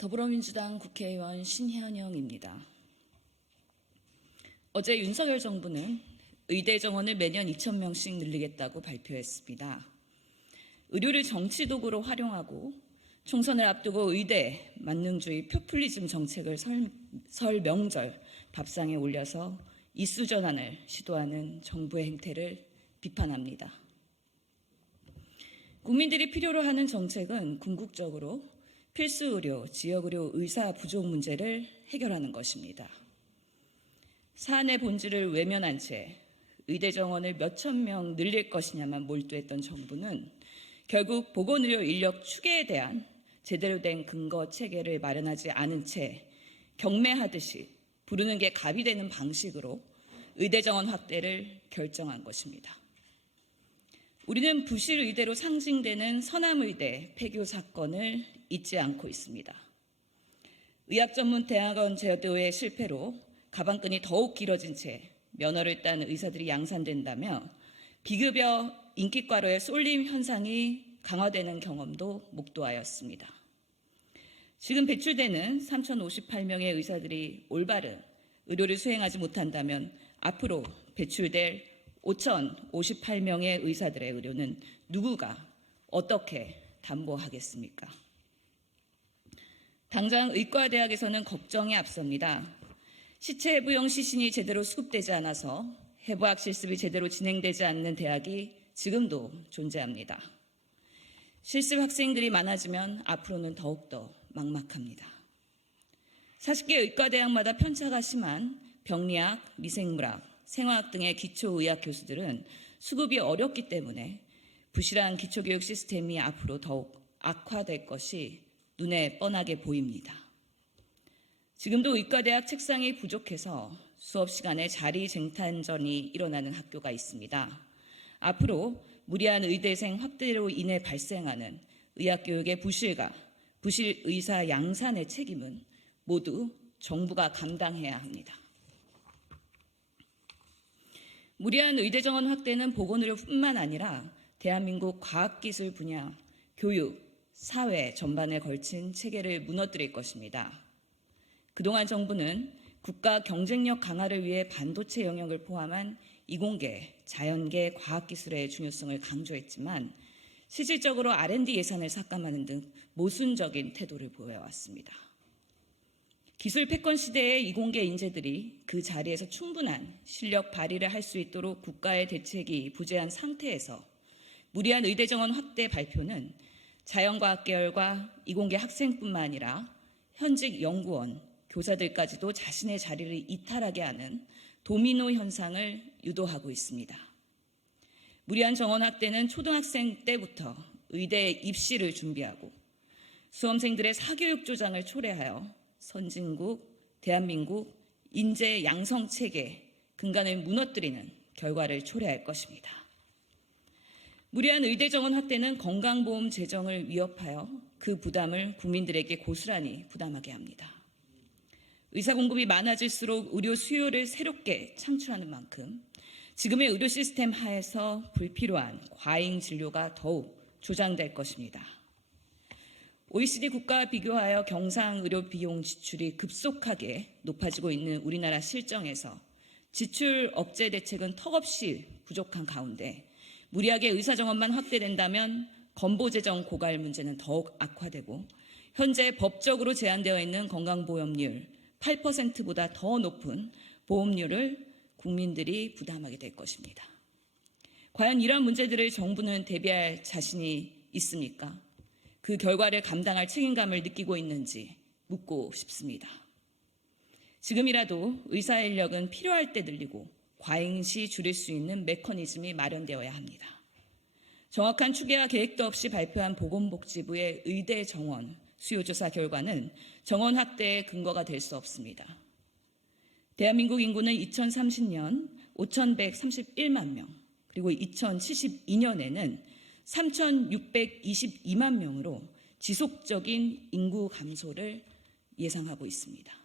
더불어민주당 국회의원 신현영입니다. 어제 윤석열 정부는 의대 정원을 매년 2,000명씩 늘리겠다고 발표했습니다. 의료를 정치 도구로 활용하고 총선을 앞두고 의대, 만능주의, 포퓰리즘 정책을 설 명절 밥상에 올려서 이수 전환을 시도하는 정부의 행태를 비판합니다. 국민들이 필요로 하는 정책은 궁극적으로 필수 의료, 지역 의료 의사 부족 문제를 해결하는 것입니다. 사안의 본질을 외면한 채 의대 정원을 몇천 명 늘릴 것이냐만 몰두했던 정부는 결국 보건의료 인력 추계에 대한 제대로 된 근거 체계를 마련하지 않은 채 경매하듯이 부르는 게 갑이 되는 방식으로 의대 정원 확대를 결정한 것입니다. 우리는 부실 의대로 상징되는 서남의대 폐교 사건을 잊지 않고 있습니다. 의학전문대학원 제도의 실패로 가방끈이 더욱 길어진 채 면허를 딴 의사들이 양산된다며 비급여 인기과로의 쏠림 현상이 강화되는 경험도 목도하였습니다. 지금 배출되는 3,058명의 의사들이 올바른 의료를 수행하지 못한다면 앞으로 배출될 5,058명의 의사들의 의료는 누구가 어떻게 담보하겠습니까? 당장 의과대학에서는 걱정이 앞섭니다. 시체 해부용 시신이 제대로 수급되지 않아서 해부학 실습이 제대로 진행되지 않는 대학이 지금도 존재합니다. 실습 학생들이 많아지면 앞으로는 더욱더 막막합니다. 40개 의과대학마다 편차가 심한 병리학, 미생물학, 생화학 등의 기초의학 교수들은 수급이 어렵기 때문에 부실한 기초교육 시스템이 앞으로 더욱 악화될 것이 눈에 뻔하게 보입니다. 지금도 의과대학 책상이 부족해서 수업 시간에 자리 쟁탈전이 일어나는 학교가 있습니다. 앞으로 무리한 의대생 확대로 인해 발생하는 의학교육의 부실과 부실 의사 양산의 책임은 모두 정부가 감당해야 합니다. 무리한 의대 정원 확대는 보건의료뿐만 아니라 대한민국 과학기술 분야, 교육, 사회 전반에 걸친 체계를 무너뜨릴 것입니다. 그동안 정부는 국가 경쟁력 강화를 위해 반도체 영역을 포함한 이공계, 자연계, 과학기술의 중요성을 강조했지만 실질적으로 R&D 예산을 삭감하는 등 모순적인 태도를 보여왔습니다. 기술 패권 시대의 이공계 인재들이 그 자리에서 충분한 실력 발휘를 할 수 있도록 국가의 대책이 부재한 상태에서 무리한 의대 정원 확대 발표는 자연과학 계열과 이공계 학생뿐만 아니라 현직 연구원, 교사들까지도 자신의 자리를 이탈하게 하는 도미노 현상을 유도하고 있습니다. 무리한 정원 확대는 초등학생 때부터 의대 입시를 준비하고 수험생들의 사교육 조장을 초래하여 선진국, 대한민국 인재 양성 체계 근간을 무너뜨리는 결과를 초래할 것입니다. 무리한 의대 정원 확대는 건강보험 재정을 위협하여 그 부담을 국민들에게 고스란히 부담하게 합니다. 의사 공급이 많아질수록 의료 수요를 새롭게 창출하는 만큼 지금의 의료 시스템 하에서 불필요한 과잉 진료가 더욱 조장될 것입니다. OECD 국가와 비교하여 경상 의료 비용 지출이 급속하게 높아지고 있는 우리나라 실정에서 지출 억제 대책은 턱없이 부족한 가운데 무리하게 의사 정원만 확대된다면 건보 재정 고갈 문제는 더욱 악화되고 현재 법적으로 제한되어 있는 건강보험료 8%보다 더 높은 보험료를 국민들이 부담하게 될 것입니다. 과연 이러한 문제들을 정부는 대비할 자신이 있습니까? 그 결과를 감당할 책임감을 느끼고 있는지 묻고 싶습니다. 지금이라도 의사 인력은 필요할 때 늘리고 과잉시 줄일 수 있는 메커니즘이 마련되어야 합니다. 정확한 추계와 계획도 없이 발표한 보건복지부의 의대 정원 수요조사 결과는 정원 확대의 근거가 될 수 없습니다. 대한민국 인구는 2030년 5,131만 명, 그리고 2072년에는 3,622만 명으로 지속적인 인구 감소를 예상하고 있습니다.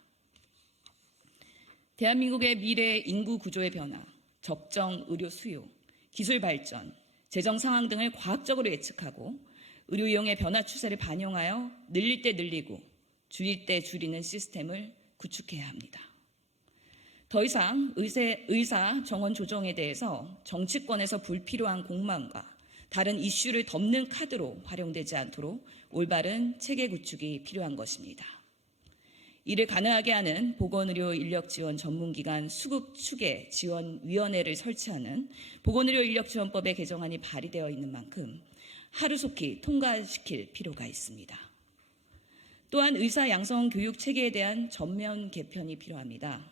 대한민국의 미래 인구 구조의 변화, 적정 의료 수요, 기술 발전, 재정 상황 등을 과학적으로 예측하고 의료 이용의 변화 추세를 반영하여 늘릴 때 늘리고 줄일 때 줄이는 시스템을 구축해야 합니다. 더 이상 의사 정원 조정에 대해서 정치권에서 불필요한 공방과 다른 이슈를 덮는 카드로 활용되지 않도록 올바른 체계 구축이 필요한 것입니다. 이를 가능하게 하는 보건의료 인력 지원 전문기관 수급 추계 지원위원회를 설치하는 보건의료 인력 지원법의 개정안이 발의되어 있는 만큼 하루속히 통과시킬 필요가 있습니다. 또한 의사 양성 교육 체계에 대한 전면 개편이 필요합니다.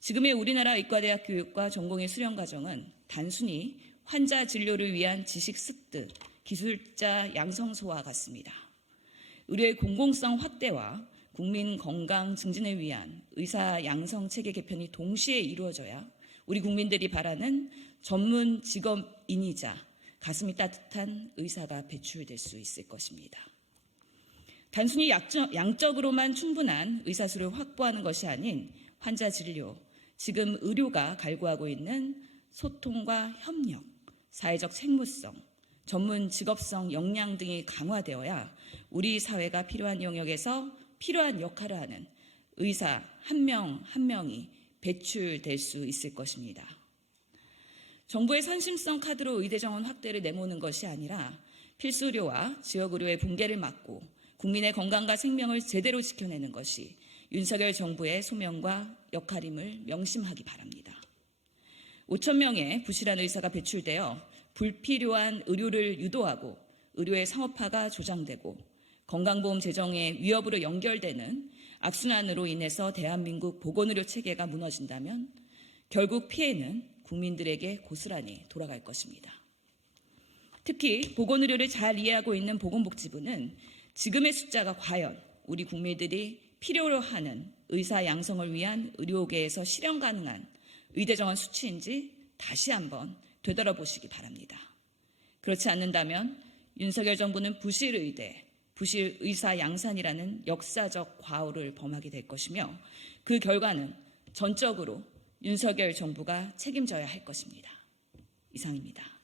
지금의 우리나라 의과대학 교육과 전공의 수련 과정은 단순히 환자 진료를 위한 지식 습득, 기술자 양성소와 같습니다. 의료의 공공성 확대와 국민 건강 증진을 위한 의사 양성 체계 개편이 동시에 이루어져야 우리 국민들이 바라는 전문 직업인이자 가슴이 따뜻한 의사가 배출될 수 있을 것입니다. 단순히 양적으로만 충분한 의사 수를 확보하는 것이 아닌 환자 진료, 지금 의료가 갈구하고 있는 소통과 협력, 사회적 책무성, 전문 직업성 역량 등이 강화되어야 우리 사회가 필요한 영역에서 필요한 역할을 하는 의사 한 명 한 명이 배출될 수 있을 것입니다. 정부의 선심성 카드로 의대 정원 확대를 내모는 것이 아니라 필수 의료와 지역 의료의 붕괴를 막고 국민의 건강과 생명을 제대로 지켜내는 것이 윤석열 정부의 소명과 역할임을 명심하기 바랍니다. 5천 명의 부실한 의사가 배출되어 불필요한 의료를 유도하고 의료의 상업화가 조장되고 건강보험 재정의 위협으로 연결되는 악순환으로 인해서 대한민국 보건의료 체계가 무너진다면 결국 피해는 국민들에게 고스란히 돌아갈 것입니다. 특히 보건의료를 잘 이해하고 있는 보건복지부는 지금의 숫자가 과연 우리 국민들이 필요로 하는 의사 양성을 위한 의료계에서 실현 가능한 의대 정원 수치인지 다시 한번 되돌아보시기 바랍니다. 그렇지 않는다면 윤석열 정부는 부실 의대, 부실 의사 양산이라는 역사적 과오를 범하게 될 것이며 그 결과는 전적으로 윤석열 정부가 책임져야 할 것입니다. 이상입니다.